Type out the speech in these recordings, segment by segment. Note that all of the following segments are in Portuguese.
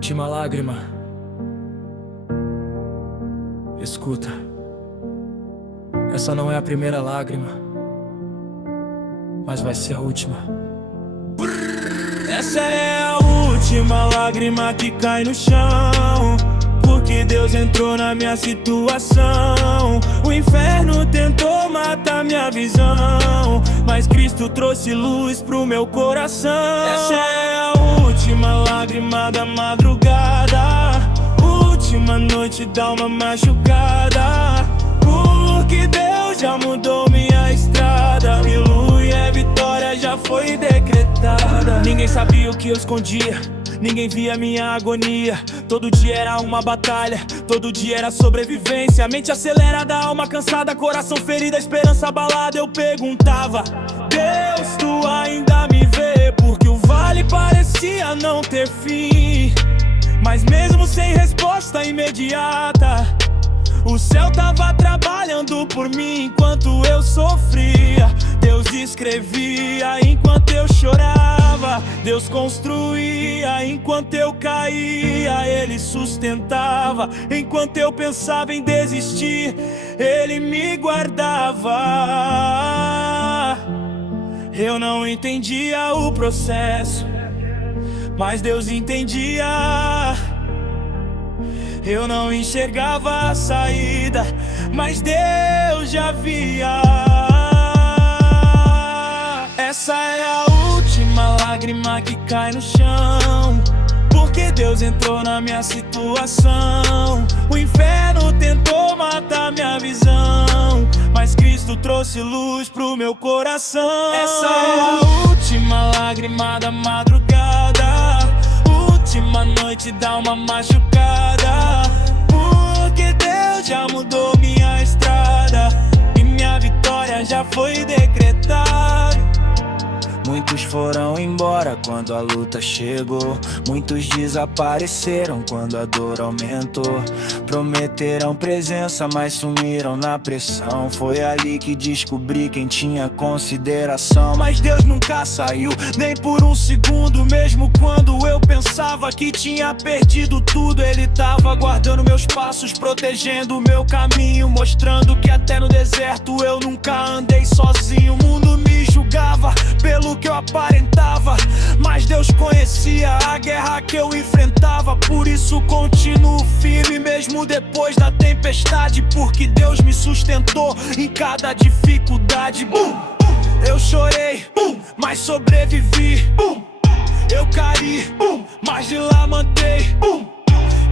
Última lágrima. Escuta, essa não é a primeira lágrima, mas vai ser a última. Essa é a última lágrima que cai no chão, porque Deus entrou na minha situação. O inferno tentou matar minha visão, mas Cristo trouxe luz pro meu coração. Essa é a última lágrima da madrugada, última noite dá uma machucada, porque Deus já mudou minha estrada. Aleluia, vitória já foi decretada. Ninguém sabia o que eu escondia, ninguém via minha agonia. Todo dia era uma batalha, todo dia era sobrevivência. Mente acelerada, alma cansada, coração ferido, esperança abalada. Eu perguntava: Deus, tu ainda me vê? Porque o vale parecia não ter fim, mas mesmo sem resposta imediata, o céu tava trabalhando por mim enquanto eu sofria. Deus escrevia enquanto eu chorava, Deus construía enquanto eu caía, Ele sustentava enquanto eu pensava em desistir, Ele me guardava. Eu não entendia o processo, mas Deus entendia. Eu não enxergava a saída, mas Deus já via. Essa é a última lágrima que cai no chão, porque Deus entrou na minha situação. O inferno tentou matar minha visão, mas Cristo trouxe luz pro meu coração. Essa é a última lágrima da madrugada, última noite dá uma machucada, porque Deus já mudou minha estrada e minha vitória já foi decretada. Muitos foram embora quando a luta chegou, muitos desapareceram quando a dor aumentou. Prometeram presença, mas sumiram na pressão. Foi ali que descobri quem tinha consideração. Mas Deus nunca saiu, nem por um segundo. Mesmo quando eu pensava que tinha perdido tudo, Ele tava guardando meus passos, protegendo o meu caminho, mostrando que até no deserto eu nunca andei sozinho. O mundo me julgava pelo que eu aparentava, mas Deus conhecia a guerra que eu enfrentava. Por isso continuo firme mesmo depois da tempestade, porque Deus me sustentou em cada dificuldade. Eu chorei, mas sobrevivi. Eu caí, mas de lá mantei.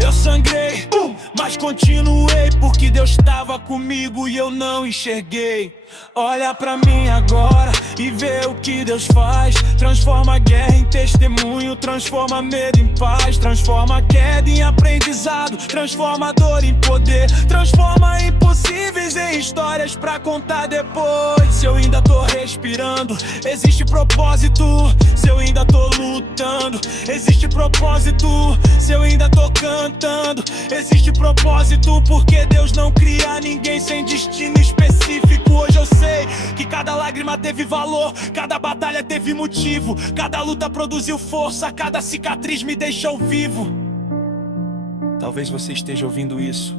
Eu sangrei, mas continuei, porque Deus estava comigo e eu não enxerguei. Olha pra mim agora e vê o que Deus faz. Transforma a guerra em testemunho, transforma medo em paz, transforma a queda em aprendizado, transforma a dor em poder, transforma impossíveis em histórias pra contar depois. Se eu ainda tô respirando, existe propósito. Se eu ainda tô lutando, existe propósito. Se eu ainda tô cantando, existe propósito, porque Deus não cria ninguém sem destino específico. Hoje eu sei que cada lágrima teve valor, cada batalha teve motivo, cada luta produziu força, cada cicatriz me deixou vivo. Talvez você esteja ouvindo isso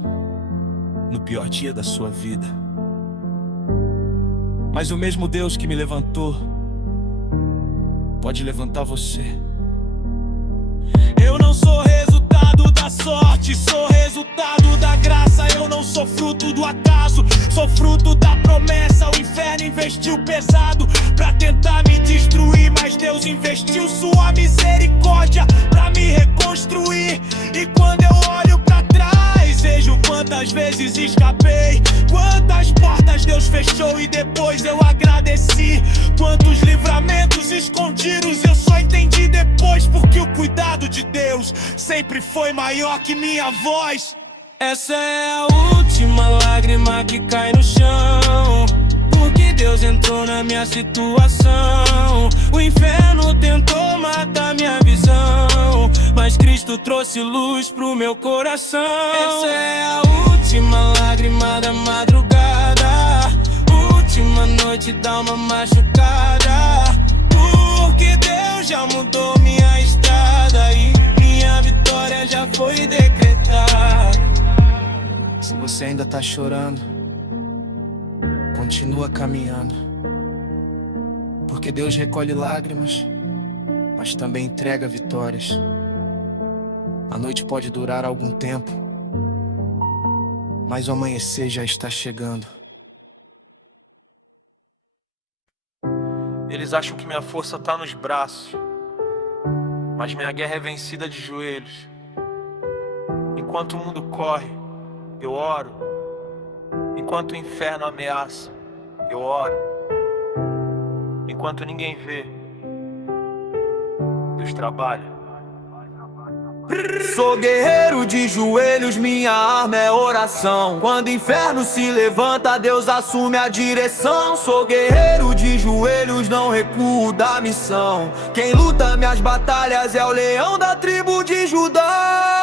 no pior dia da sua vida, mas o mesmo Deus que me levantou pode levantar você. Eu não sou resultado da sorte, sou resultado da graça. Eu não sou fruto do acaso, sou fruto da promessa. O inferno investiu pesado pra tentar me destruir, mas Deus investiu sua misericórdia pra me reconstruir. E quando eu olho pra trás, vejo quantas vezes escapei, quantas portas Deus fechou e depois eu agradeci. Quantos livramentos escondidos eu só entendi depois, porque o cuidado de Deus sempre foi maior que minha voz. Essa é a última lágrima que cai no chão, porque Deus entrou na minha situação. O inferno tentou matar minha visão, mas Cristo trouxe luz pro meu coração. Essa é a última lágrima da madrugada, última noite dá uma machucada, porque Deus já mudou minha estrada e minha vitória foi decretado. Se você ainda tá chorando, continua caminhando, porque Deus recolhe lágrimas, mas também entrega vitórias. A noite pode durar algum tempo, mas o amanhecer já está chegando. Eles acham que minha força tá nos braços, mas minha guerra é vencida de joelhos. Enquanto o mundo corre, eu oro. Enquanto o inferno ameaça, eu oro. Enquanto ninguém vê, Deus trabalha. Sou guerreiro de joelhos, minha arma é oração. Quando o inferno se levanta, Deus assume a direção. Sou guerreiro de joelhos, não recuo da missão. Quem luta minhas batalhas é o leão da tribo de Judá.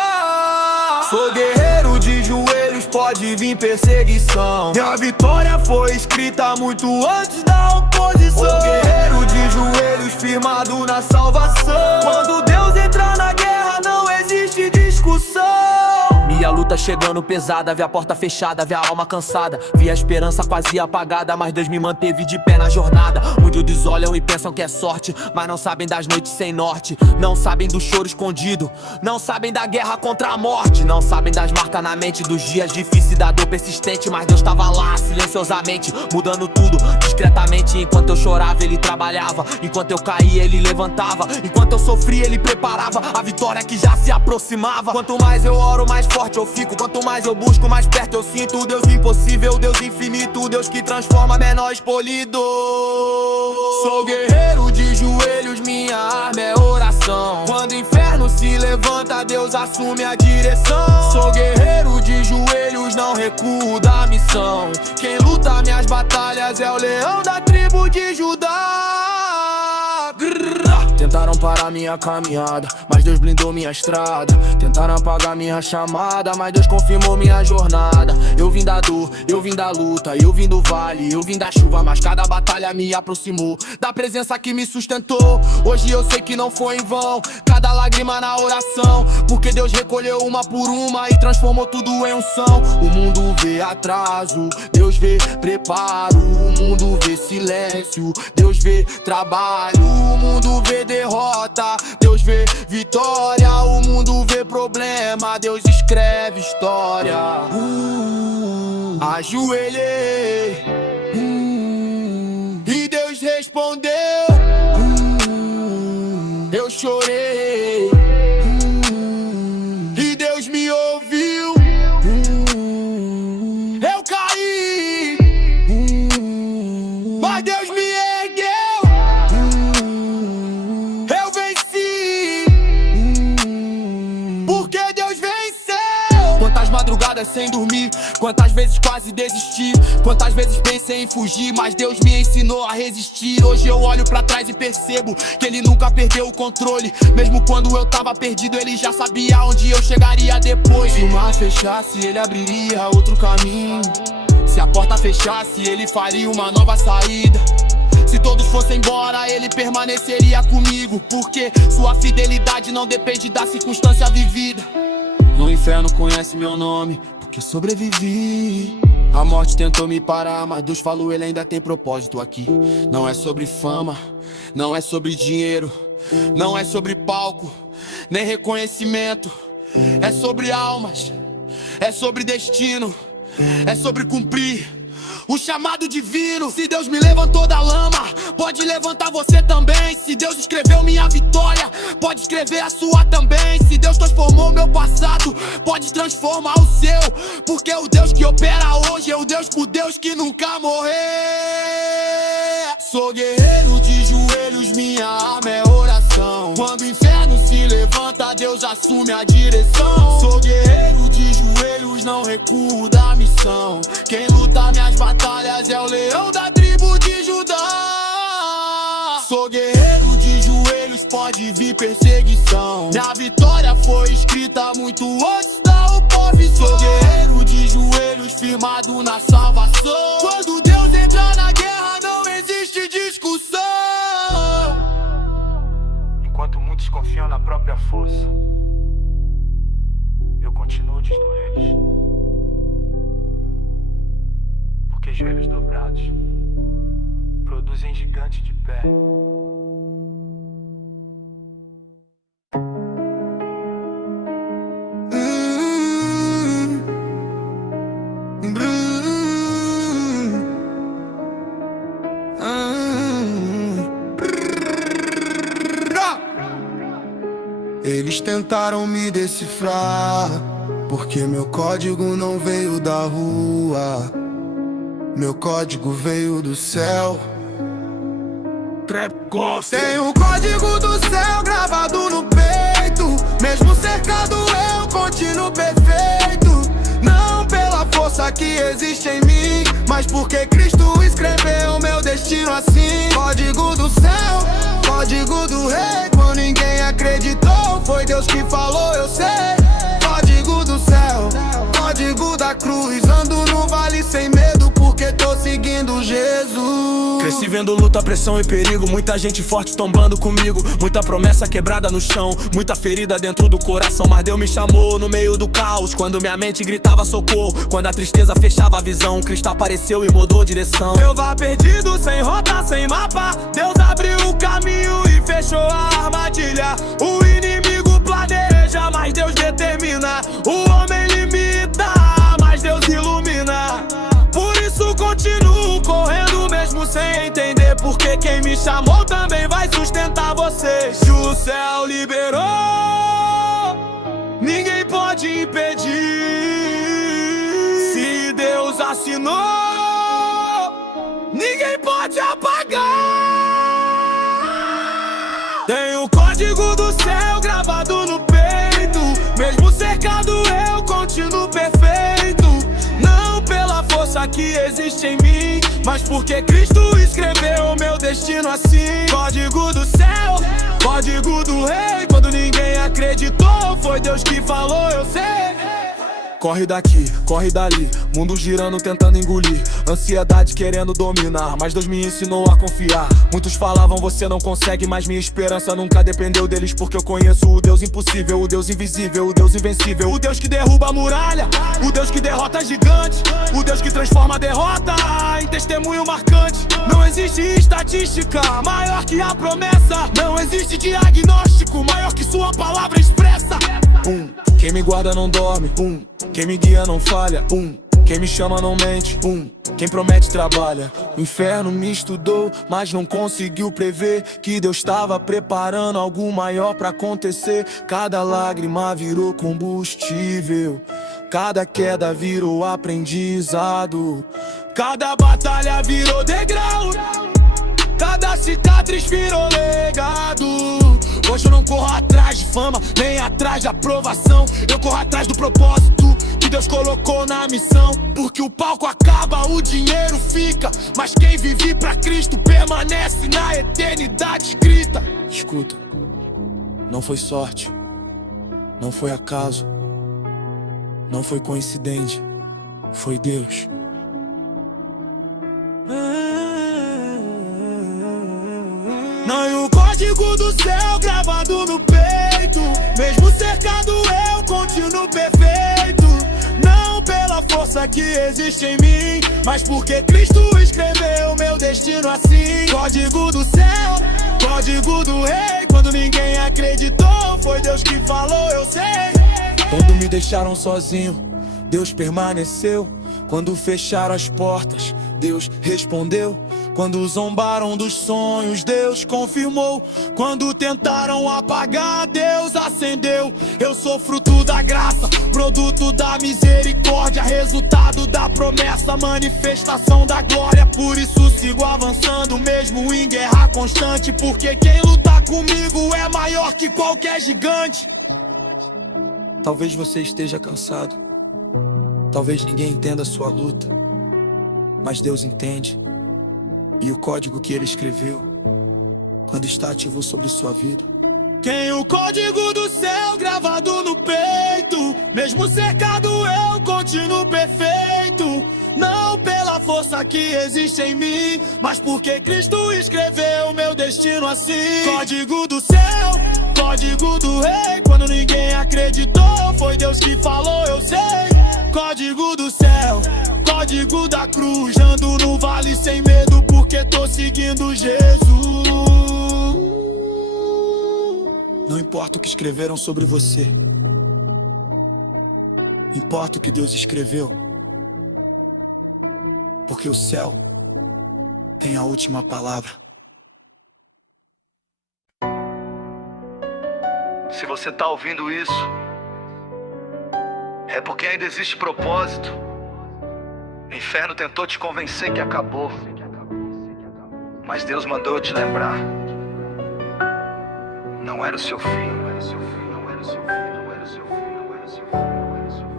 Sou guerreiro de joelhos, pode vir perseguição. Minha vitória foi escrita muito antes da oposição. Sou guerreiro de joelhos, firmado na salvação. Quando Deus entra na guerra, não existe discussão. Minha luta chegando pesada, vi a porta fechada, vi a alma cansada, vi a esperança quase apagada, mas Deus me manteve de pé na jornada. Muitos olham e pensam que é sorte, mas não sabem das noites sem norte. Não sabem do choro escondido, não sabem da guerra contra a morte. Não sabem das marcas na mente, dos dias difíceis, da dor persistente. Mas Deus tava lá, silenciosamente, mudando tudo, discretamente. Enquanto eu chorava, Ele trabalhava. Enquanto eu caía, Ele levantava. Enquanto eu sofria, Ele preparava a vitória que já se aproximava. Quanto mais eu oro, mais forte eu fico. Quanto mais eu busco, mais perto eu sinto. Deus impossível, Deus infinito, Deus que transforma menor espolido. Sou guerreiro de joelhos, minha arma é oração. Quando o inferno se levanta, Deus assume a direção. Sou guerreiro de joelhos, não recuo da missão. Quem luta minhas batalhas é o leão da tribo de Judá. Tentaram parar minha caminhada, mas Deus blindou minha estrada. Tentaram apagar minha chamada, mas Deus confirmou minha jornada. Eu vim da dor, eu vim da luta, eu vim do vale, eu vim da chuva, mas cada batalha me aproximou da presença que me sustentou. Hoje eu sei que não foi em vão cada lágrima na oração, porque Deus recolheu uma por uma e transformou tudo em unção. O mundo vê atraso, Deus vê preparo. O mundo vê silêncio, Deus vê trabalho. O mundo vê derrota, Deus vê vitória. O mundo vê problema, Deus escreve história. Ajoelhei e Deus respondeu. Eu chorei e Deus me ouviu. Eu caí, mas Deus me ergueu. Eu venci, porque Deus venceu. Quantas madrugadas sem dormir, quantas vezes quase desisti, quantas vezes pensei em fugir, mas Deus me ensinou a resistir. Hoje eu olho pra trás e percebo que Ele nunca perdeu o controle. Mesmo quando eu tava perdido, Ele já sabia onde eu chegaria depois. Se o mar fechasse, Ele abriria outro caminho. Se a porta fechasse, Ele faria uma nova saída. Se todos fossem embora, Ele permaneceria comigo, porque sua fidelidade não depende da circunstância vivida. No inferno conhece meu nome, porque sobrevivi. A morte tentou me parar, mas Deus falou, Ele ainda tem propósito aqui. Não é sobre fama, não é sobre dinheiro, não é sobre palco, nem reconhecimento. É sobre almas, é sobre destino, é sobre cumprir o chamado divino. Se Deus me levantou da lama, pode levantar você também. Se Deus escreveu minha vitória, pode escrever a sua também. Se Deus transformou meu passado, pode transformar o seu, porque o Deus que opera hoje é o Deus que nunca morreu. Sou guerreiro de joelhos, minha arma é oração. Quando o inferno se levanta, Deus assume a direção. Sou guerreiro de joelhos, não recuo da missão. Quem luta minhas batalhas é o leão da tribo de Judá. Sou guerreiro de joelhos, pode vir perseguição. Minha vitória foi escrita muito antes da oposição. Sou guerreiro de joelhos, firmado na salvação. Quando Deus entra na guerra, não existe discussão. Enquanto muitos confiam na própria força, continuo de joelhos, porque joelhos dobrados produzem gigante de pé. Eles tentaram me decifrar, porque meu código não veio da rua, meu código veio do céu. Tem o código do céu gravado no peito, mesmo cercado eu continuo perfeito. Não pela força que existe em mim, mas porque Cristo escreveu meu destino assim. Código do céu, código do rei, quando ninguém acreditou, foi Deus que falou, eu sei. Código do céu, código da cruz, ando no vale sem medo, porque tô seguindo Jesus. Cresci vendo luta, pressão e perigo, muita gente forte tombando comigo, muita promessa quebrada no chão, muita ferida dentro do coração. Mas Deus me chamou no meio do caos, quando minha mente gritava socorro, quando a tristeza fechava a visão, Cristo apareceu e mudou direção. Eu vá perdido, sem rota, sem mapa, Deus abriu o caminho e fechou a armadilha. O inimigo planeja, mas Deus determina. O homem limita, mas Deus ilumina. Por isso continuo correndo mesmo sem entender, porque quem me chamou também vai sustentar vocês. Se o céu liberou, ninguém pode impedir. Se Deus assinou, ninguém pode apagar. Tem o código do céu gravado no peito, mesmo cercado eu continuo perfeito. Não pela força que existe em mim, mas porque Cristo escreveu meu destino assim. Código do céu, código do rei, quando ninguém acreditou, foi Deus que falou, eu sei. Corre daqui, corre dali, mundo girando tentando engolir, ansiedade querendo dominar, mas Deus me ensinou a confiar. Muitos falavam você não consegue, mas minha esperança nunca dependeu deles, porque eu conheço o Deus impossível, o Deus invisível, o Deus invencível, o Deus que derruba a muralha, o Deus que derrota gigante, o Deus que transforma a derrota em testemunho marcante. Não existe estatística maior que a promessa, não existe diagnóstico maior que sua palavra expressa. Quem me guarda não dorme, quem me guia não falha, quem me chama não mente, quem promete trabalha. O inferno me estudou, mas não conseguiu prever que Deus estava preparando algo maior pra acontecer. Cada lágrima virou combustível, cada queda virou aprendizado, cada batalha virou degrau, cada cicatriz virou legado. Hoje eu não corro atrás de fama, nem atrás de aprovação, eu corro atrás do propósito que Deus colocou na missão. Porque o palco acaba, o dinheiro fica, mas quem vive pra Cristo permanece na eternidade escrita. Escuta, não foi sorte, não foi acaso, não foi coincidente, foi Deus. Não, e o código do céu gravado no peito, mesmo cercado eu continuo perfeito. Não pela força que existe em mim, mas porque Cristo escreveu meu destino assim. Código do céu, código do rei, quando ninguém acreditou, foi Deus que falou, eu sei. Quando me deixaram sozinho, Deus permaneceu. Quando fecharam as portas, Deus respondeu. Quando zombaram dos sonhos, Deus confirmou. Quando tentaram apagar, Deus acendeu. Eu sou fruto da graça, produto da misericórdia, resultado da promessa, manifestação da glória. Por isso sigo avançando, mesmo em guerra constante, porque quem luta comigo é maior que qualquer gigante. Talvez você esteja cansado, talvez ninguém entenda a sua luta, mas Deus entende. E o código que Ele escreveu, quando está ativo sobre sua vida. Tem o código do céu gravado no peito, mesmo cercado eu continuo perfeito. Não pela força que existe em mim, mas porque Cristo escreveu meu destino assim. Código do céu, código do rei, quando ninguém acreditou, foi Deus que falou, código da cruz. Ando no vale sem medo porque tô seguindo Jesus. Não importa o que escreveram sobre você, importa o que Deus escreveu, porque o céu tem a última palavra. Se você tá ouvindo isso, é porque ainda existe propósito. O inferno tentou te convencer que acabou, mas Deus mandou eu te lembrar. Não era o seu fim, não era o seu fim, não era o seu fim, não era o seu fim, não era o seu fim, não era o seu fim.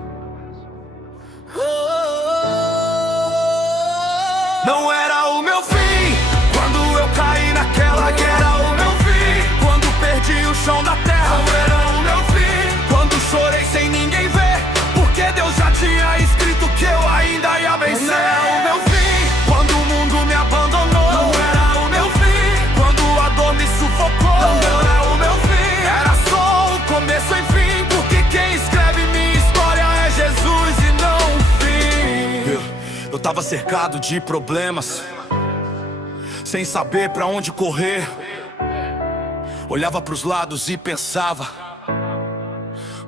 Não era o meu fim quando eu caí naquela guerra. O meu fim quando perdi o chão da terra. Não era o meu fim quando chorei sem ninguém ver, porque Deus já tinha escrito que eu ainda ia vencer. Não era o meu fim quando o mundo me abandonou. Não era o meu fim quando a dor me sufocou. Não era o meu fim, era só o começo e fim, porque quem escreve minha história é Jesus e não o fim. Eu tava cercado de problemas, sem saber pra onde correr. Olhava pros lados e pensava: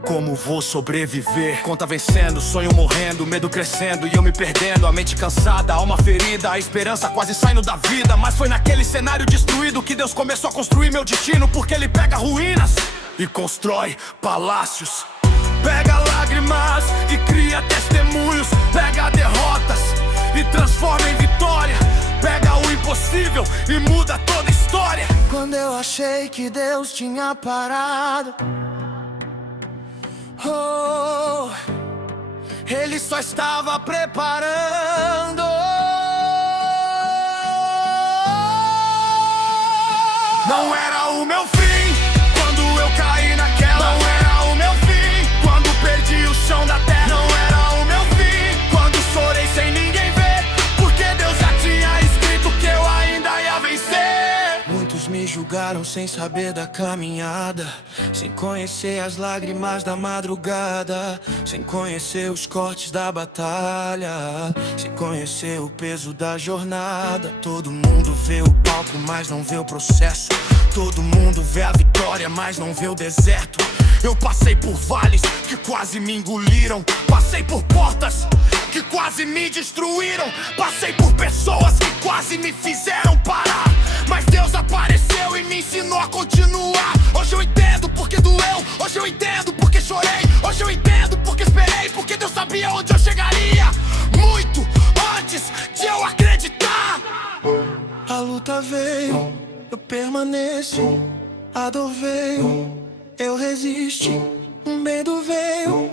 como vou sobreviver? Conta vencendo, sonho morrendo, medo crescendo e eu me perdendo. A mente cansada, a alma ferida, a esperança quase saindo da vida. Mas foi naquele cenário destruído que Deus começou a construir meu destino, porque Ele pega ruínas e constrói palácios. Pega lágrimas e cria testemunhos. Pega derrotas e transforma em vitória. Pega o impossível e muda toda a história. Quando eu achei que Deus tinha parado, oh, Ele só estava preparando. Não era o meu fim quando eu caí naquela. Não era o meu fim quando perdi o chão da terra. Não era o meu fim quando chorei sem ninguém ver, porque Deus já tinha escrito que eu ainda ia vencer. Muitos me julgaram sem saber da caminhada, sem conhecer as lágrimas da madrugada, sem conhecer os cortes da batalha, sem conhecer o peso da jornada. Todo mundo vê o palco, mas não vê o processo. Todo mundo vê a vitória, mas não vê o deserto. Eu passei por vales que quase me engoliram. Passei por portas que quase me destruíram. Passei por pessoas que quase me fizeram parar, mas Deus apareceu e me ensinou a continuar. Hoje eu entendo porque doeu, hoje eu entendo porque chorei, hoje eu entendo porque esperei, porque Deus sabia onde eu chegaria, muito antes de eu acreditar. A luta veio, eu permaneço. A dor veio, eu resisti. O medo veio,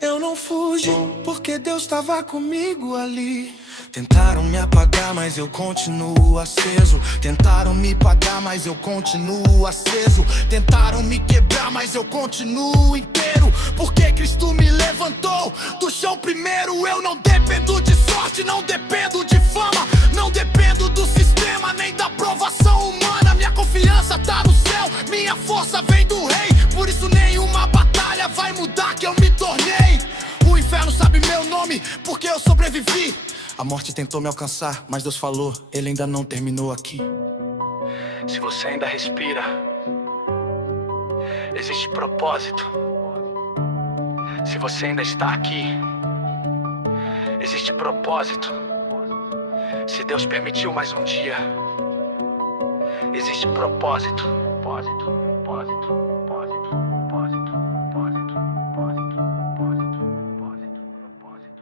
eu não fugi, porque Deus estava comigo ali. Tentaram me apagar, mas eu continuo aceso. Tentaram me pagar, mas eu continuo aceso. Tentaram me quebrar, mas eu continuo inteiro, porque Cristo me levantou do chão primeiro. Eu não dependo de sorte, não dependo de fama, não dependo do sistema, nem da aprovação humana. Minha confiança tá no céu, minha força vem do rei. Por isso nenhuma batalha vai mudar que eu me tornei. O inferno sabe meu nome, porque eu sobrevivi. A morte tentou me alcançar, mas Deus falou, Ele ainda não terminou aqui. Se você ainda respira, existe propósito. Se você ainda está aqui, existe propósito. Se Deus permitiu mais um dia, existe propósito. Propósito, propósito, propósito, propósito, propósito, propósito, propósito, propósito.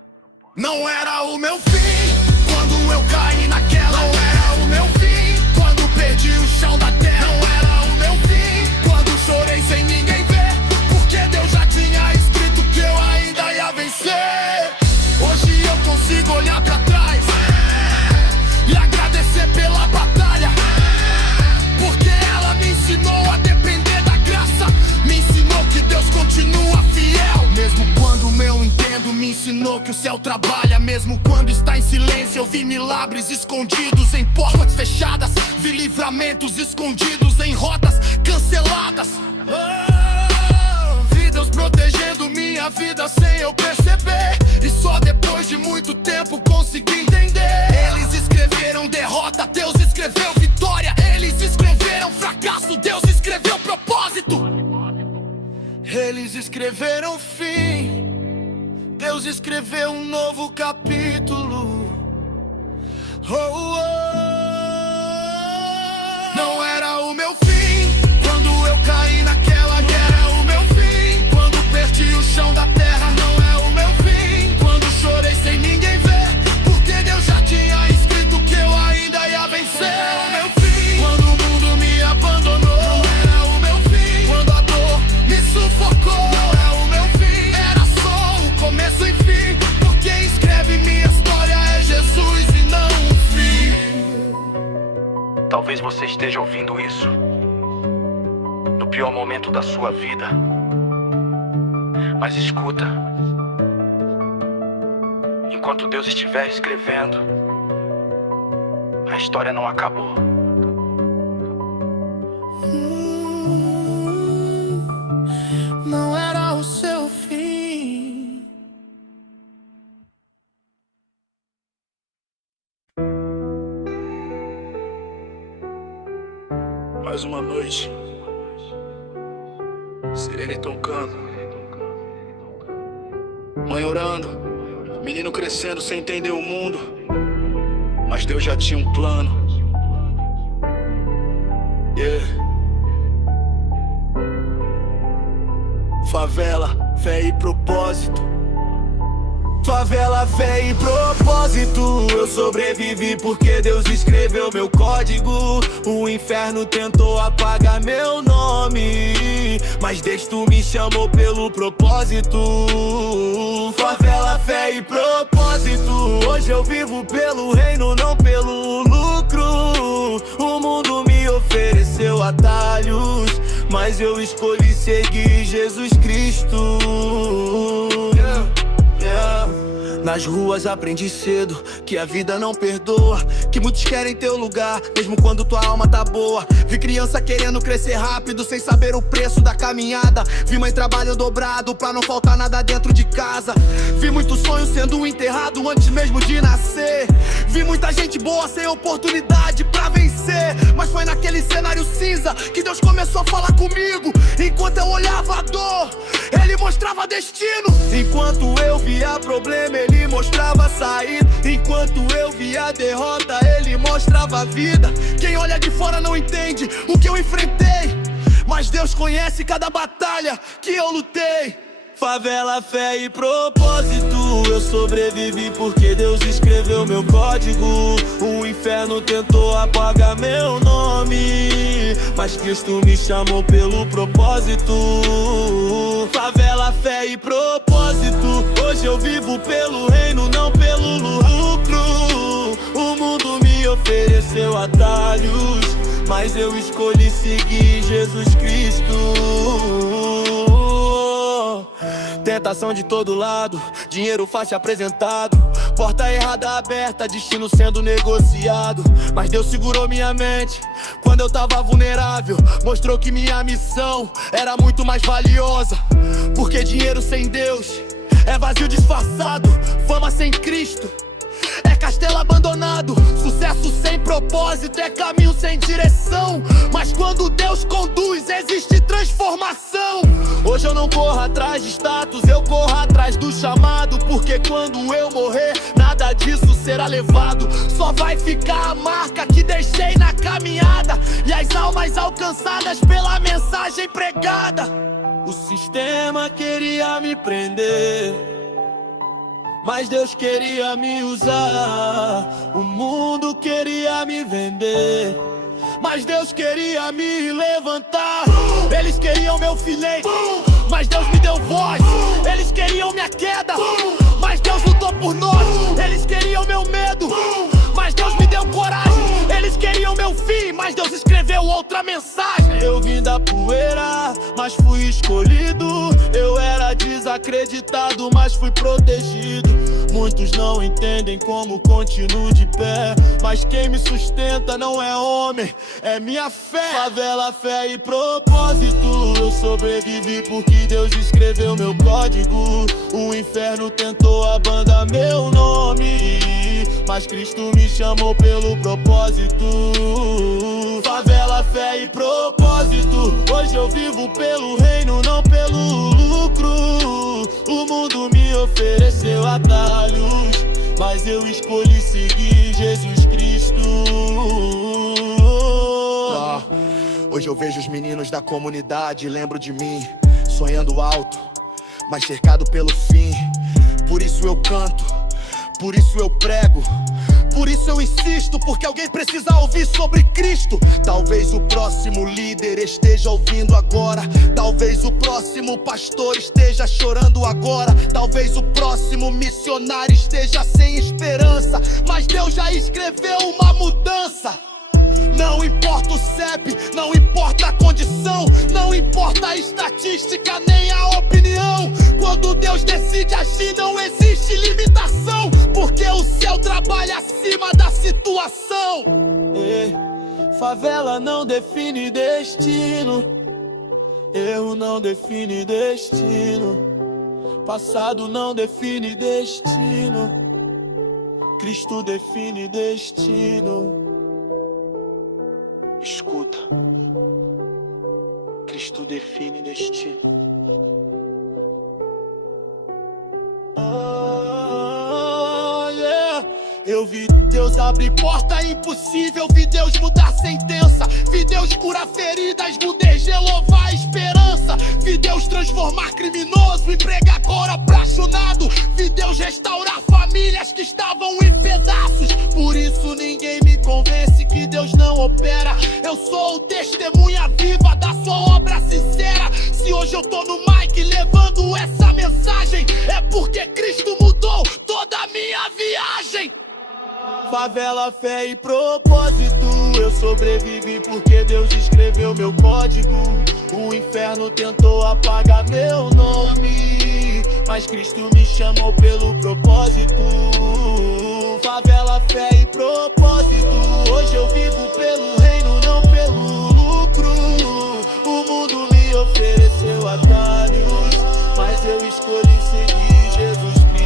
Não era o meu fim quando eu caí naquela. Não era o meu fim quando perdi o chão da terra. Não era o meu fim quando chorei sem ninguém ver, porque Deus já tinha escrito que eu ainda ia vencer. Hoje eu consigo olhar pra trás e agradecer pela batalha, porque ela me ensinou a depender da graça. Me ensinou que Deus continua fiel, mesmo quando o meu entendo. Me ensinou que o céu trabalha, mesmo quando está em silêncio. Eu vi milagres escondidos em portas fechadas, vi livramentos escondidos em rotas canceladas. Vi Deus protegendo minha vida sem eu perceber, e só depois de muito tempo consegui Eles escreveram fim, Deus escreveu um novo capítulo. Oh, oh. Não era o meu fim quando eu caí naquela guerra. É o meu fim quando perdi o chão da terra. Não é o meu fim quando chorei sem ninguém ver, porque Deus já tinha escrito que eu ainda ia vencer. É o meu fim quando o mundo me abandonou. Não era o meu fim quando a dor me sufocou. Não é o meu fim, era só o começo e fim, porque escreve minha história é Jesus e não um fim. Talvez você esteja ouvindo isso no pior momento da sua vida, mas escuta: enquanto Deus estiver escrevendo, a história não acabou. Não era o seu fim. Mais uma noite, sirene tocando, mãe orando, menino crescendo sem entender o mundo, mas Deus já tinha um plano. Favela, fé e propósito. Favela, fé e propósito. Eu sobrevivi porque Deus escreveu meu código. O inferno tentou apagar meu nome, mas Deus tu me chamou pelo propósito. Favela, fé e propósito. Hoje eu vivo pelo reino, não pelo lucro. O mundo me ofereceu atalhos, mas eu escolhi seguir Jesus Cristo. Nas ruas aprendi cedo que a vida não perdoa, que muitos querem teu lugar, mesmo quando tua alma tá boa. Vi criança querendo crescer rápido, sem saber o preço da caminhada. Vi mãe trabalho dobrado pra não faltar nada dentro de casa. Vi muitos sonhos sendo enterrado antes mesmo de nascer. Vi muita gente boa sem oportunidade pra vencer, mas foi naquele cenário cinza que Deus começou a falar comigo. Enquanto eu olhava a dor, Ele mostrava destino. Enquanto eu via problema, Ele mostrava saída. Enquanto eu via derrota, Ele mostrava vida. Quem olha de fora não entende o que eu enfrentei, mas Deus conhece cada batalha que eu lutei. Favela, fé e propósito. Eu sobrevivi porque Deus escreveu meu código. O inferno tentou apagar meu nome, mas Cristo me chamou pelo propósito. Favela, fé e propósito. Hoje eu vivo pelo reino, não pelo lucro. O mundo me ofereceu atalhos, mas eu escolhi seguir Jesus Cristo. Tentação de todo lado, dinheiro fácil apresentado, porta errada aberta, destino sendo negociado. Mas Deus segurou minha mente quando eu tava vulnerável. Mostrou que minha missão era muito mais valiosa, porque dinheiro sem Deus é vazio disfarçado. Fama sem Cristo é castelo abandonado. Sucesso sem propósito é caminho sem direção. Mas quando Deus conduz, existe transformação. Hoje eu não corro atrás de status, eu corro atrás do chamado. Porque quando eu morrer, nada disso será levado. Só vai ficar a marca que deixei na caminhada e as almas alcançadas pela mensagem pregada. O sistema queria me prender, mas Deus queria me usar. O mundo queria me vender, mas Deus queria me levantar. Eles queriam meu filete, mas Deus me deu voz. Eles queriam minha queda, mas Deus lutou por nós. Eles queriam meu medo, mas Deus me deu coragem. Eles queriam meu fim, mas Deus escreveu outra mensagem. Eu vim da poeira, mas fui escolhido. Eu era desacreditado, mas fui protegido. Muitos não entendem como continuo de pé, mas quem me sustenta não é homem, é minha fé. Favela, fé e propósito. Eu sobrevivi porque Deus escreveu meu código. O inferno tentou abalar meu nome, mas Cristo me chamou pelo propósito. Favela, fé e propósito. Hoje eu vivo pelo reino, não pelo ofereceu atalhos, mas eu escolhi seguir Jesus Cristo. Hoje eu vejo os meninos da comunidade, lembro de mim, sonhando alto, mas cercado pelo fim. Por isso eu canto, por isso eu prego, por isso eu insisto, porque alguém precisa ouvir sobre Cristo. Talvez o próximo líder esteja ouvindo agora, talvez o próximo pastor esteja chorando agora, talvez o próximo missionário esteja sem esperança, mas Deus já escreveu uma mudança. Não importa o CEP, não importa a condição, não importa a estatística nem a opinião. Quando Deus decide agir não existe limitação, porque o céu trabalha acima da situação. Favela não define destino, erro não define destino, passado não define destino, Cristo define destino. Escuta, Cristo define destino. Eu vi Deus abrir porta impossível, vi Deus mudar sentença, vi Deus curar feridas, mudejar, louvar a esperança, vi Deus transformar criminoso em pregador apaixonado, vi Deus restaurar famílias que estavam em pedaços. Por isso ninguém me convence que Deus não opera. Eu sou o testemunha viva da sua obra sincera. Se hoje eu tô no mic levando essa mensagem, é porque Cristo mudou toda a minha viagem. Favela, fé e propósito, eu sobrevivi porque Deus escreveu meu código. O inferno tentou apagar meu nome, mas Cristo me chamou pelo propósito. Favela, fé e propósito, hoje eu vivo pelo reino, não pelo lucro. O mundo me ofereceu atalhos, mas eu escolhi seguir Jesus Cristo.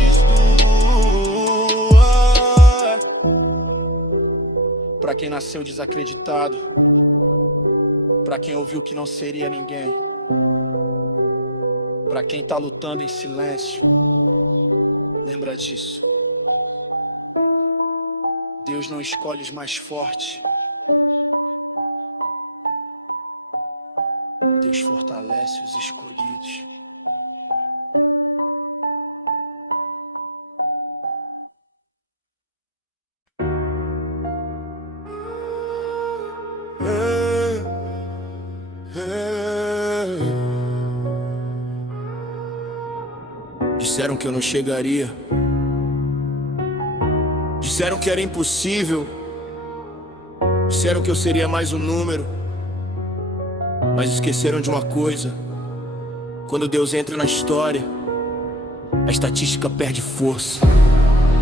Pra quem nasceu desacreditado, pra quem ouviu que não seria ninguém, pra quem tá lutando em silêncio, lembra disso. Deus não escolhe os mais fortes, Deus fortalece os escolhidos. Disseram que eu não chegaria, disseram que era impossível, disseram que eu seria mais um número, mas esqueceram de uma coisa: quando Deus entra na história, a estatística perde força.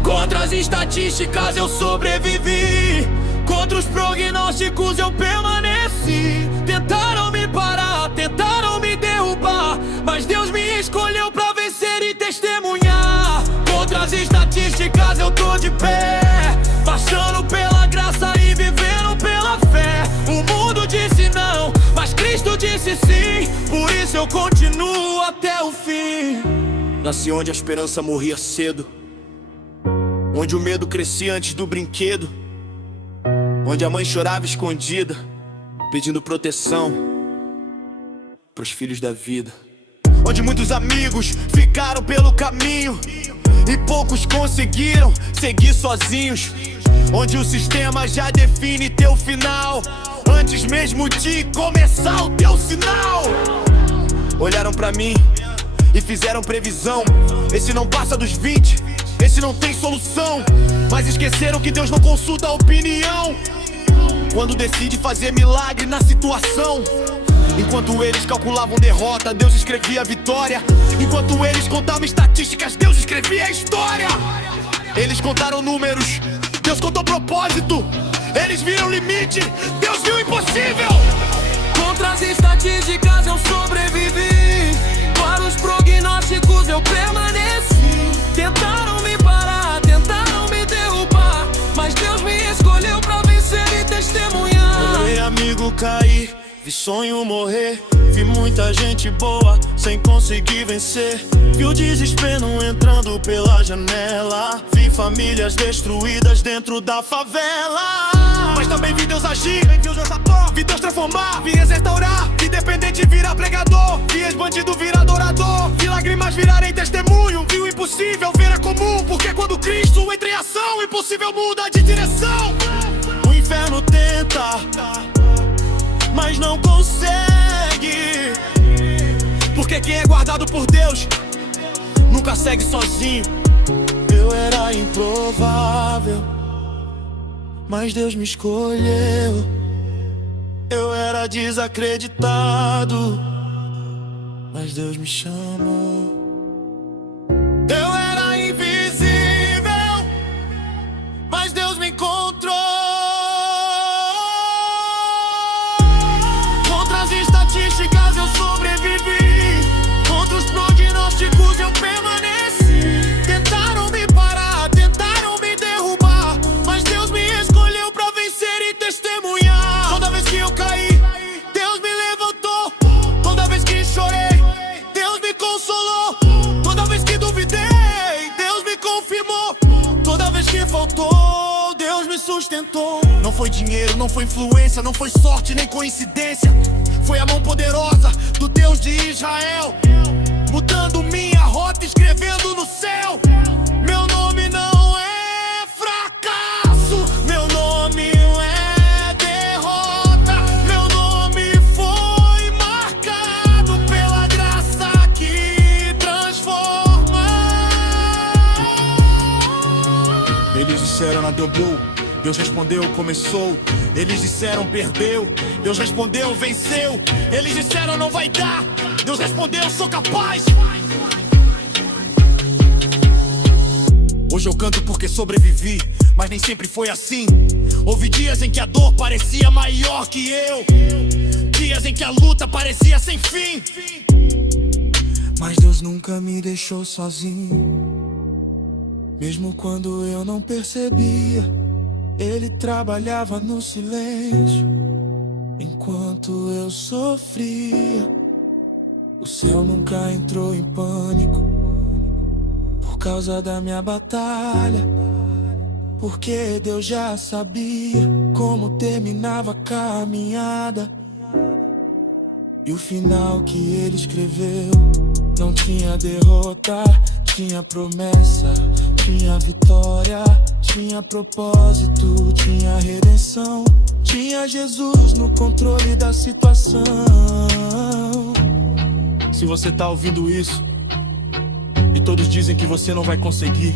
Contra as estatísticas eu sobrevivi, contra os prognósticos eu permaneci. Tentaram me parar, tentaram me derrubar, mas Deus me escolheu pra vencer e testemunhar. Contra as estatísticas eu tô de pé, passando pela graça e vivendo pela fé. O mundo disse não, mas Cristo disse sim, por isso eu continuo até o fim. Nasci onde a esperança morria cedo, onde o medo crescia antes do brinquedo, onde a mãe chorava escondida, pedindo proteção pros filhos da vida. Onde muitos amigos ficaram pelo caminho e poucos conseguiram seguir sozinhos. Onde o sistema já define teu final antes mesmo de começar o teu sinal. Olharam pra mim e fizeram previsão: esse não passa dos 20, esse não tem solução. Mas esqueceram que Deus não consulta a opinião quando decide fazer milagre na situação. Enquanto eles calculavam derrota, Deus escrevia a vitória. Enquanto eles contavam estatísticas, Deus escrevia a história. Eles contaram números, Deus contou propósito. Eles viram limite, Deus viu o impossível. Contra as estatísticas eu sobrevivi, para os prognósticos eu permaneci. Tentaram me parar, tentaram me derrubar, mas Deus me escolheu pra vencer e testemunhar. Eu vi amigo cair, Vi sonho morrer, vi muita gente boa sem conseguir vencer. Vi o desespero entrando pela janela. Vi famílias destruídas dentro da favela. Mas também vi Deus agir, vi Deus transformar, vi restaurar. Vi dependente virar pregador, vi ex-bandido virar adorador. Vi lágrimas virarem testemunho, vi o impossível virar comum. Porque quando Cristo entra em ação, o impossível muda de direção. O inferno tenta, mas não consegue. Porque quem é guardado por Deus nunca segue sozinho. Eu era improvável, mas Deus me escolheu. Eu era desacreditado, mas Deus me chamou. Eu era invisível, mas Deus me encontrou. Contra as estatísticas eu sobrevivi, contra os prognósticos eu permaneci. Tentaram me parar, tentaram me derrubar, mas Deus me escolheu pra vencer e testemunhar. Toda vez que eu caí, Deus me levantou. Toda vez que chorei, Deus me consolou. Toda vez que duvidei, Deus me confirmou. Toda vez que faltou, Deus me sustentou. Não foi dinheiro, não foi influência, não foi sorte nem coincidência. Foi a mão poderosa do Deus de Israel, mudando minha rota, escrevendo no céu. Meu nome não é fracasso, meu nome é derrota. Meu nome foi marcado pela graça que transforma. Eles disseram não deu bom, Deus respondeu começou. Eles disseram perdeu, Deus respondeu venceu. Eles disseram não vai dar, Deus respondeu sou capaz. Hoje eu canto porque sobrevivi, mas nem sempre foi assim. Houve dias em que a dor parecia maior que eu, dias em que a luta parecia sem fim. Mas Deus nunca me deixou sozinho. Mesmo quando eu não percebia, Ele trabalhava no silêncio. Enquanto eu sofria, o céu nunca entrou em pânico por causa da minha batalha. Porque Deus já sabia como terminava a caminhada. E o final que Ele escreveu não tinha derrota, tinha promessa, tinha vitória, tinha propósito, tinha redenção, tinha Jesus no controle da situação. Se você tá ouvindo isso e todos dizem que você não vai conseguir,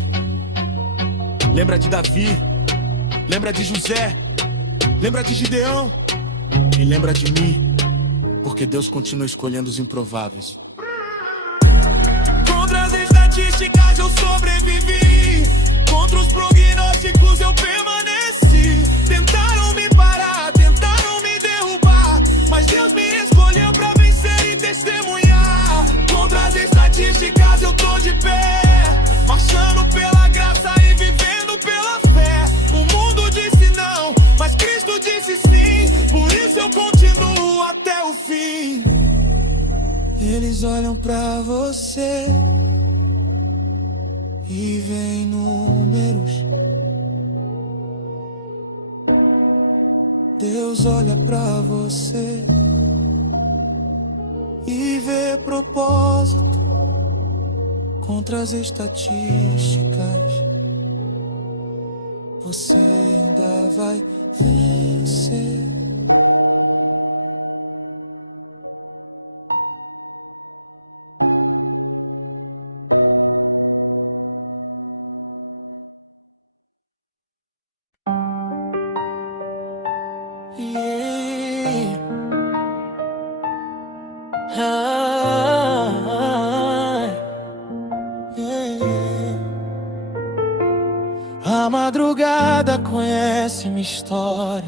lembra de Davi, lembra de José, lembra de Gideão e lembra de mim, porque Deus continua escolhendo os improváveis. Contra as estatísticas eu sobrevivi, contra os prognósticos eu permaneci. Tentaram me parar, tentaram me derrubar, mas Deus me escolheu pra vencer e testemunhar. Contra as estatísticas eu tô de pé, marchando pela graça e vivendo pela fé. O mundo disse não, mas Cristo disse sim, por isso eu continuo até o fim. Eles olham pra você e veem números. Deus olha pra você e vê propósito. Contra as estatísticas você ainda vai vencer. A madrugada conhece minha história,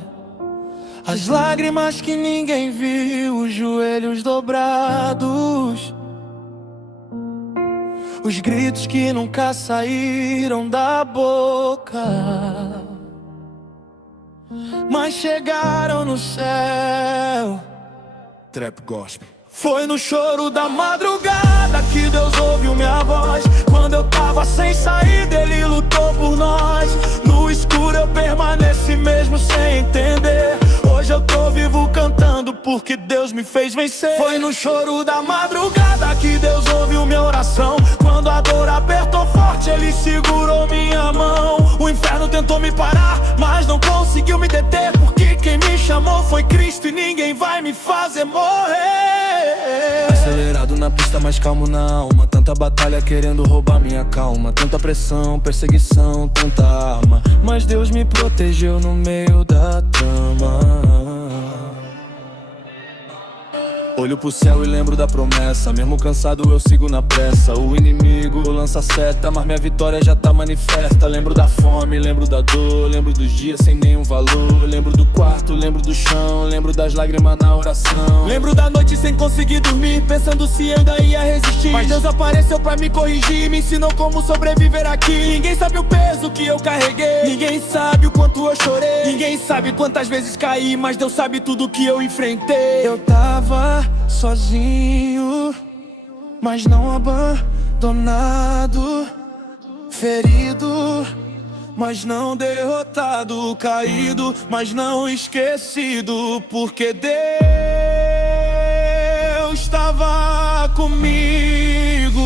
as lágrimas que ninguém viu, os joelhos dobrados, os gritos que nunca saíram da boca, mas chegaram no céu Trap Gospel. Foi no choro da madrugada que Deus ouviu minha voz. Quando eu tava sem saída, Ele lutou por nós. No escuro eu permaneci mesmo sem entender. Hoje eu tô vivo cantando porque Deus me fez vencer. Foi no choro da madrugada que Deus ouviu minha oração. Quando a dor apertou forte, Ele segurou minha mão. O inferno tentou me parar, mas não conseguiu me deter, porque quem me chamou foi Cristo e ninguém vai me fazer morrer. Acelerado na pista, mas calmo na alma. Tanta batalha querendo roubar minha calma. Tanta pressão, perseguição, tanta arma, mas Deus me protegeu no meio da trama. Olho pro céu e lembro da promessa. Mesmo cansado eu sigo na pressa. O inimigo lança seta, mas minha vitória já tá manifesta. Lembro da fome, lembro da dor, lembro dos dias sem nenhum valor. Lembro do quarto, lembro do chão, lembro das lágrimas na oração. Lembro da noite sem conseguir dormir, pensando se ainda ia resistir. Mas Deus apareceu pra me corrigir, me ensinou como sobreviver aqui. Ninguém sabe o peso que eu carreguei, ninguém sabe o quanto eu chorei, ninguém sabe quantas vezes caí, mas Deus sabe tudo que eu enfrentei. Eu tava sozinho, mas não abandonado, ferido, mas não derrotado, caído, mas não esquecido, porque Deus estava comigo.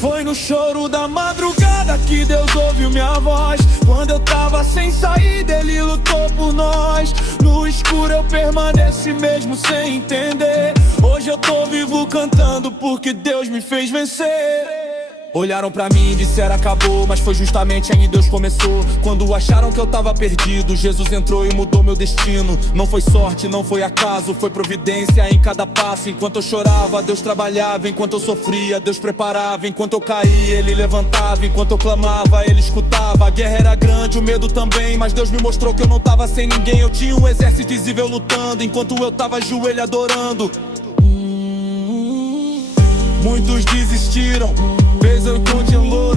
Foi no choro da madrugada que Deus ouviu minha voz. Quando eu tava sem saída, Ele lutou por nós. No escuro eu permaneci mesmo sem entender. Hoje eu tô vivo cantando porque Deus me fez vencer. Olharam pra mim e disseram acabou, mas foi justamente aí Deus começou. Quando acharam que eu tava perdido, Jesus entrou e mudou meu destino. Não foi sorte, não foi acaso, foi providência em cada passo. Enquanto eu chorava, Deus trabalhava. Enquanto eu sofria, Deus preparava. Enquanto eu caía, Ele levantava. Enquanto eu clamava, Ele escutava. A guerra era grande, o medo também, mas Deus me mostrou que eu não tava sem ninguém. Eu tinha um exército invisível lutando, enquanto eu tava ajoelho adorando. Muitos desistiram, fez eu continuar.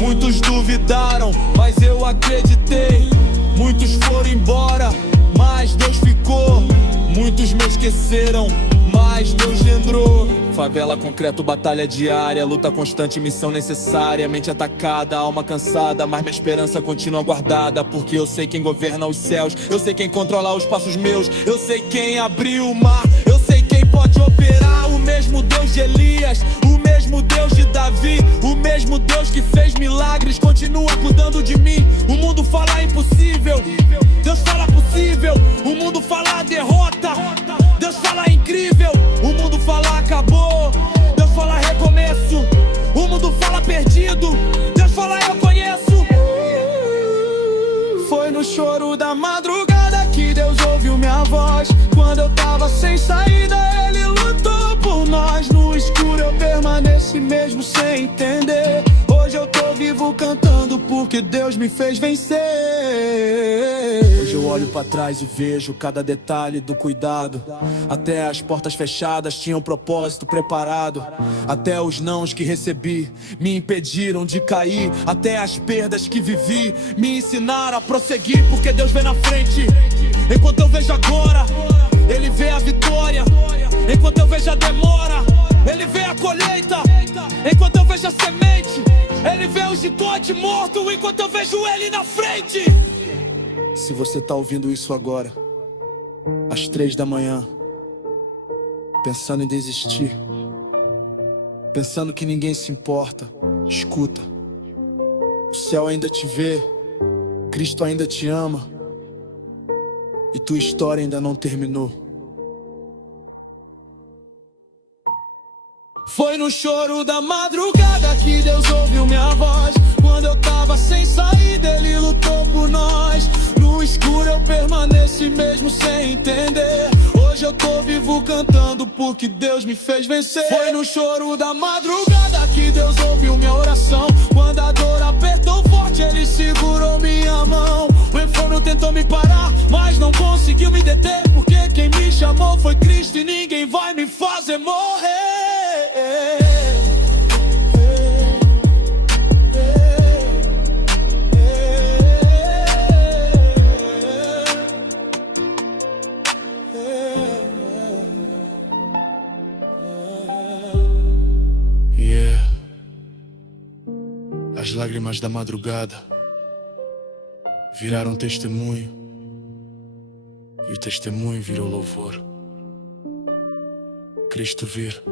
Muitos duvidaram, mas eu acreditei. Muitos foram embora, mas Deus ficou. Muitos me esqueceram, mas Deus lembrou. Favela, concreto, batalha diária, luta constante, missão necessária. Mente atacada, alma cansada, mas minha esperança continua guardada. Porque eu sei quem governa os céus, eu sei quem controla os passos meus, eu sei quem abriu o mar, eu sei quem pode operar. O mesmo Deus de Elias, o mesmo Deus de Davi, o mesmo Deus que fez milagres, continua cuidando de mim. O mundo fala impossível, Deus fala possível. O mundo fala derrota, Deus fala incrível. O mundo fala acabou, Deus fala recomeço. O mundo fala perdido, Deus fala eu conheço. Foi no choro da madrugada que Deus ouviu minha voz. Quando eu tava sem saída, Ele lutou por nós. No escuro eu permaneci mesmo sem entender. Hoje eu tô vivo cantando porque Deus me fez vencer. Hoje eu olho pra trás e vejo cada detalhe do cuidado. Até as portas fechadas tinham propósito preparado. Até os nãos que recebi me impediram de cair. Até as perdas que vivi me ensinaram a prosseguir, porque Deus vem na frente. Enquanto eu vejo agora, Ele vê a vitória. Enquanto eu vejo a demora, Ele vê a colheita. Enquanto eu vejo a semente, Ele vê o gigote morto. Enquanto eu vejo Ele na frente. Se você tá ouvindo isso agora, às 3 da manhã, pensando em desistir, pensando que ninguém se importa, escuta. O céu ainda te vê, Cristo ainda te ama, e tua história ainda não terminou. Foi no choro da madrugada que Deus ouviu minha voz. Quando eu tava sem saída, Ele lutou por nós. No escuro eu permaneci mesmo sem entender. Hoje eu tô vivo cantando porque Deus me fez vencer. Foi no choro da madrugada que Deus ouviu minha oração. Quando a dor apertou forte, Ele segurou minha mão. O inferno tentou me parar, mas não conseguiu me deter, porque quem me chamou foi Cristo e ninguém vai me fazer morrer. As lágrimas da madrugada viraram testemunho, e o testemunho virou louvor. Cristo vir.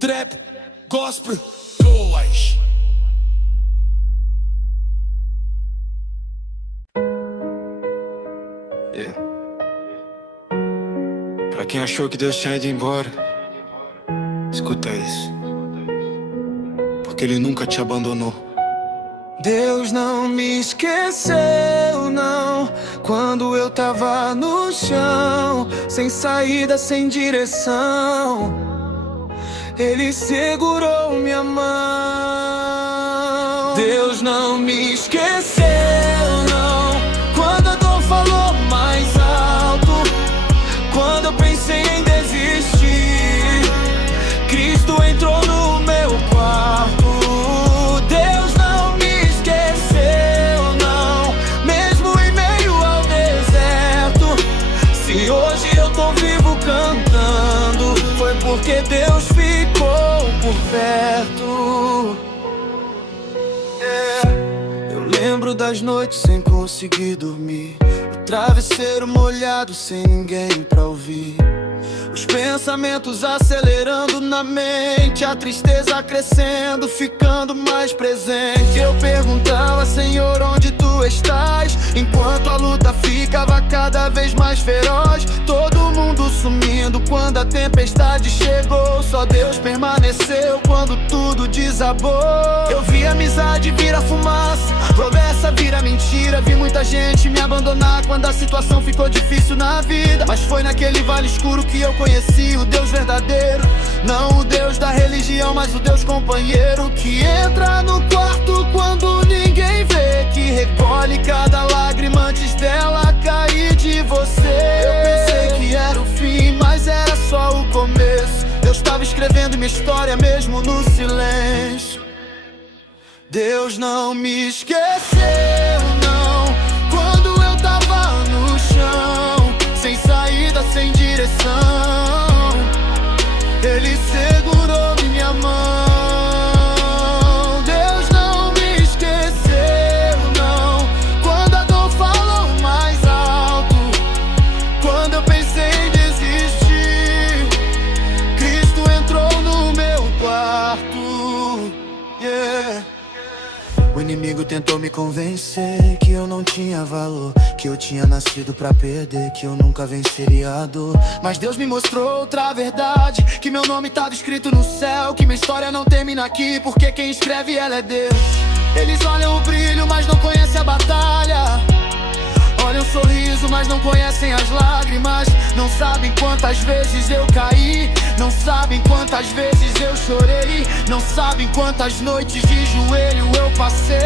Trap, gospel, boas. Pra quem achou que Deus tinha ido embora, escuta isso, porque Ele nunca te abandonou. Deus não me esqueceu, não, quando eu tava no chão, sem saída, sem direção. Ele segurou minha mão. Deus não me esqueceu, não, quando a dor falou mais alto, quando eu pensei em desistir, Cristo entrou no meu quarto. Deus não me esqueceu, não, mesmo em meio ao deserto. Se hoje eu tô vivo cantando, foi porque Deus ficou por perto. Eu lembro das noites sem conseguir dormir, o travesseiro molhado sem ninguém pra ouvir, os pensamentos acelerando na mente, a tristeza crescendo, ficando mais presente. Eu perguntava, Senhor, onde Tu estás? Enquanto a luta ficava cada vez mais feroz, todo mundo sumindo quando a tempestade chegou. Só Deus permaneceu quando tudo desabou. Eu vi a amizade virar fumaça, promessa virar mentira. Vi muita gente me abandonar quando a situação ficou difícil na vida. Mas foi naquele vale escuro que eu conheci o Deus verdadeiro. Não o Deus da religião, mas o Deus companheiro, que entra no quarto quando ninguém vê, que recolhe cada lágrima antes dela cair de você. Eu pensei que era o fim, mas era só o começo. Deus estava escrevendo minha história mesmo no silêncio. Deus não me esqueceu, não, quando eu tava no chão, sem saída, sem direção. Ele segurou minha mão. Deus não me esqueceu, não, quando a dor falou mais alto, quando eu pensei em desistir, Cristo entrou no meu quarto. O inimigo tentou me convencer que eu não tinha valor, que eu tinha nascido pra perder, que eu nunca venceria a dor. Mas Deus me mostrou outra verdade, que meu nome tava escrito no céu, que minha história não termina aqui, porque quem escreve ela é Deus. Eles olham o brilho, mas não conhecem a batalha. Olham o sorriso, mas não conhecem as lágrimas. Não sabem quantas vezes eu caí, não sabem quantas vezes eu chorei, não sabem quantas noites de joelho eu passei,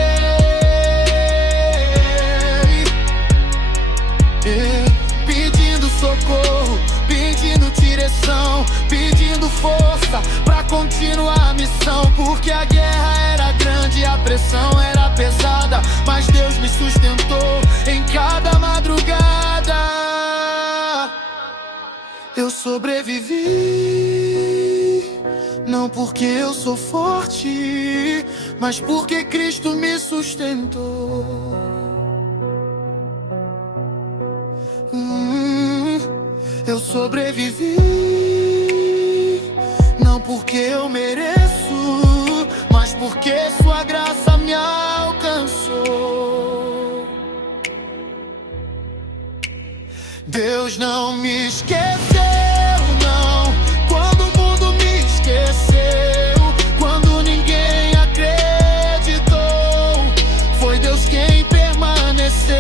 pedindo socorro, pedindo direção, pedindo força pra continuar a missão. Porque a guerra era grande, a pressão era pesada, mas Deus me sustentou em cada madrugada. Eu sobrevivi, não porque eu sou forte, mas porque Cristo me sustentou. Eu sobrevivi, não porque eu mereço, mas porque Sua graça me alcançou. Deus não me esqueceu, não, quando o mundo me esqueceu, quando ninguém acreditou, foi Deus quem permaneceu.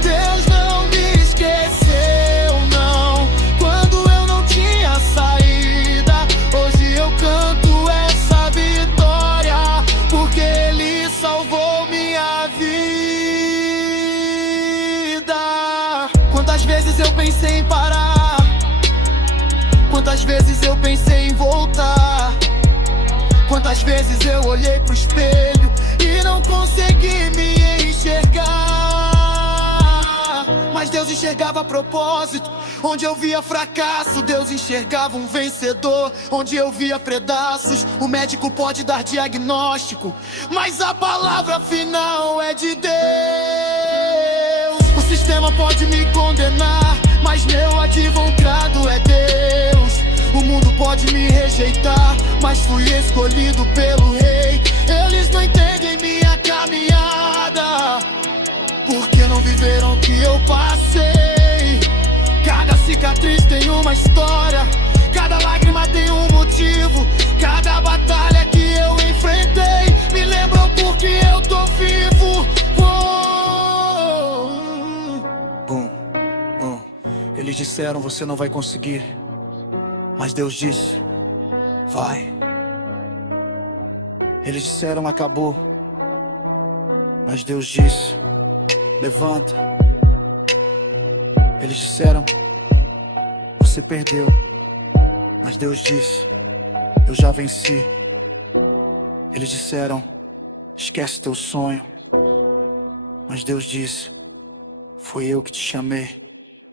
Deus não me esqueceu, não, quando eu não tinha saída. Hoje eu canto essa vitória, porque Ele salvou minha vida. Quantas vezes eu pensei em parar, quantas vezes eu pensei em voltar, quantas vezes eu olhei pro espelho e não consegui me enxergar. Mas Deus enxergava a propósito, Onde eu via fracasso, Deus enxergava um vencedor. Onde eu via pedaços, o médico pode dar diagnóstico, mas a palavra final é de Deus. O sistema pode me condenar, mas meu advogado é Deus. O mundo pode me rejeitar, mas fui escolhido pelo Rei. Eles não entendem minha caminhada, porque não viveram o que eu passei. Cada cicatriz tem uma história, cada lágrima tem um motivo. Cada batalha que eu enfrentei me lembrou porque eu tô vivo. Eles disseram você não vai conseguir, mas Deus disse, vai. Eles disseram acabou, mas Deus disse, levanta. Eles disseram, você perdeu, mas Deus disse, eu já venci. Eles disseram, esquece teu sonho, mas Deus disse, foi eu que te chamei.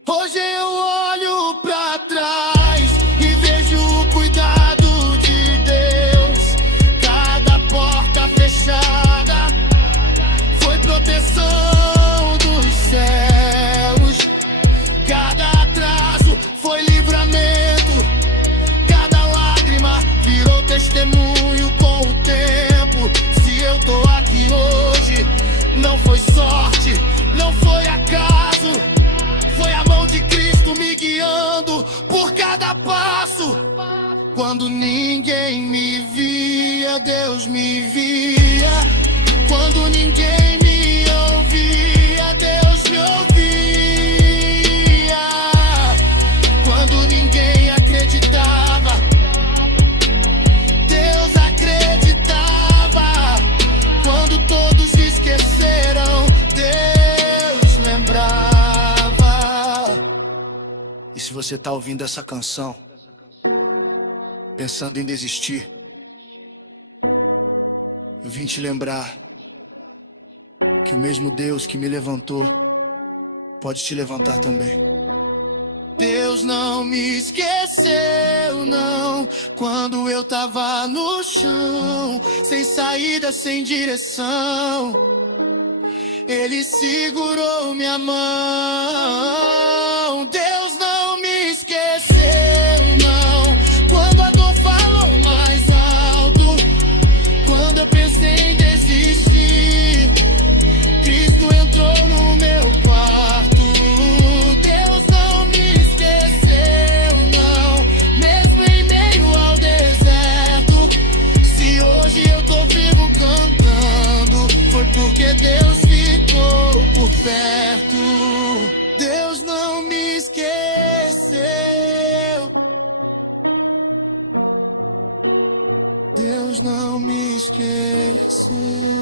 Hoje eu olho pra trás e vejo o cuidado de Deus. Cada porta fechada foi proteção dos céus. Cada atraso foi livramento. Cada lágrima virou testemunho com o tempo. Se eu tô aqui hoje, não foi sorte, não foi acaso. Foi a mão de Cristo me guiando por cada passo. Quando ninguém me via, Deus me via. Quando ninguém me ouvia, Deus me ouvia. Quando ninguém acreditava, Deus acreditava. Quando todos esqueceram, Deus lembrava. E se você tá ouvindo essa canção, pensando em desistir, eu vim te lembrar que o mesmo Deus que me levantou pode te levantar também. Deus não me esqueceu, não, quando eu tava no chão, sem saída, sem direção. Ele segurou minha mão. Deus não me esqueceu, não, quando a dor falou mais alto. Quando eu pensei em desistir, Cristo entrou no meu quarto. Deus não me esqueceu, não, mesmo em meio ao deserto. Se hoje eu tô vivo cantando, foi porque Deus ficou por perto. Deus não me esqueceu. Deus não me esqueceu.